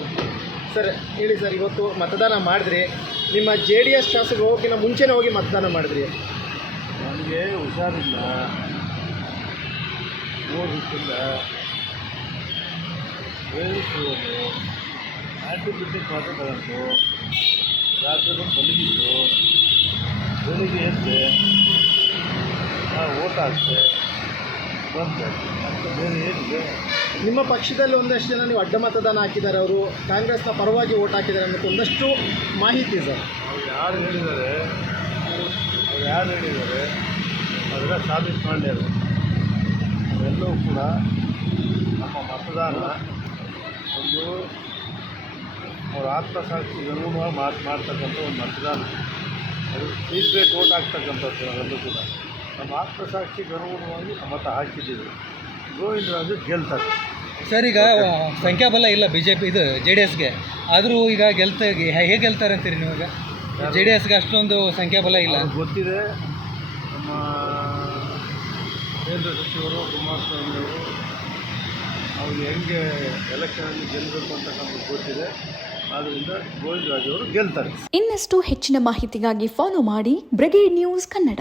Okay sir ಹೇಳಿ sir, ಇವತ್ತು ಮತದಾನ ಮಾಡಿದ್ರಿ, ನಿಮ್ಮ JDS ಶಾಸಕರು ಹೋಗಿನ ಮುಂಚೆನೇ ಹೋಗಿ ಮತದಾನ ಮಾಡಿದ್ರಿ. ನನಗೆ ಹುಷಾರಿಲ್ಲ, ಓದಿಲ್ಲ, ಬೇಯಿಸುವುದು ಆ್ಯಂಟಿಬಯೋಟಿಕ್ ಮಾತ್ರ ತಗೊಂಡು ರಾತ್ರಿ ಮಲಗಿದ್ದು ಬೆಳಿಗ್ಗೆ ಎದ್ದೆ ಓಟ್ ಹಾಕ್ತೆ ಬಂದೆ. ಮತ್ತು ಬೇರೆ ಏನಿದೆ? ನಿಮ್ಮ ಪಕ್ಷದಲ್ಲಿ ಒಂದಷ್ಟು ಜನ ನೀವು ಅಡ್ಡ ಮತದಾನ ಹಾಕಿದ್ದಾರೆ, ಅವರು ಕಾಂಗ್ರೆಸ್ನ ಪರವಾಗಿ ಓಟ್ ಹಾಕಿದ್ದಾರೆ ಅನ್ನೋದು ಒಂದಷ್ಟು ಮಾಹಿತಿ ಸರ್. ಅವ್ರು ಯಾರು ಹೇಳಿದ್ದಾರೆ ಅದೆಲ್ಲ ಸಾಬೀತು ಮಾಡಲೇಬೇಕು. ಅವೆಲ್ಲವೂ ಕೂಡ ನಮ್ಮ ಮತದಾನ ಒಂದು ಅವ್ರ ಆತ್ಮಸಾಕ್ಷಿಗೆ ಅನುಗುಣವಾಗಿ ಮಾಡ್ತಕ್ಕಂಥ ಒಂದು ಮತದಾನ. ಅದು ಸೀಕ್ರೆಟ್ ಓಟ್ ಹಾಕ್ತಕ್ಕಂಥದ್ದು ನಾವೆಲ್ಲೂ ಕೂಡ ನಮ್ಮ ಆತ್ಮಸಾಕ್ಷಿಗೆ ಅನುಗುಣವಾಗಿ ಮತ ಹಾಕಿದ್ದೀವಿ. ಗೋವಿಂದರಾಜು ಗೆಲ್ತಾರೆ ಸರ್. ಈಗ ಸಂಖ್ಯಾಬಲ ಇಲ್ಲ BJP JDSಗೆ, ಆದರೂ ಈಗ ಹೇಗೆ ಗೆಲ್ತಾರೆ ಅಂತೀರಿ ನೀವು? ಈಗ JDSಗೆ ಅಷ್ಟೊಂದು ಸಂಖ್ಯಾಬಲ ಇಲ್ಲ. ಗೊತ್ತಿದೆ. ನಮ್ಮ ಕೇಂದ್ರ ಸಚಿವರು ಕುಮಾರಸ್ವಾಮಿ ಅವರು ಅವ್ರಿಗೆ ಹೆಂಗೆ ಎಲೆಕ್ಷನಲ್ಲಿ ಗೆಲ್ಲಬೇಕು ಅಂತ ನಮಗೆ ಗೊತ್ತಿದೆ. ಆದ್ದರಿಂದ ಗೋವಿಂದರಾಜು ಅವರು ಗೆಲ್ತಾರೆ. ಇನ್ನಷ್ಟು ಹೆಚ್ಚಿನ ಮಾಹಿತಿಗಾಗಿ ಫಾಲೋ ಮಾಡಿ ಬ್ರಿಗೇಡ್ ನ್ಯೂಸ್ ಕನ್ನಡ.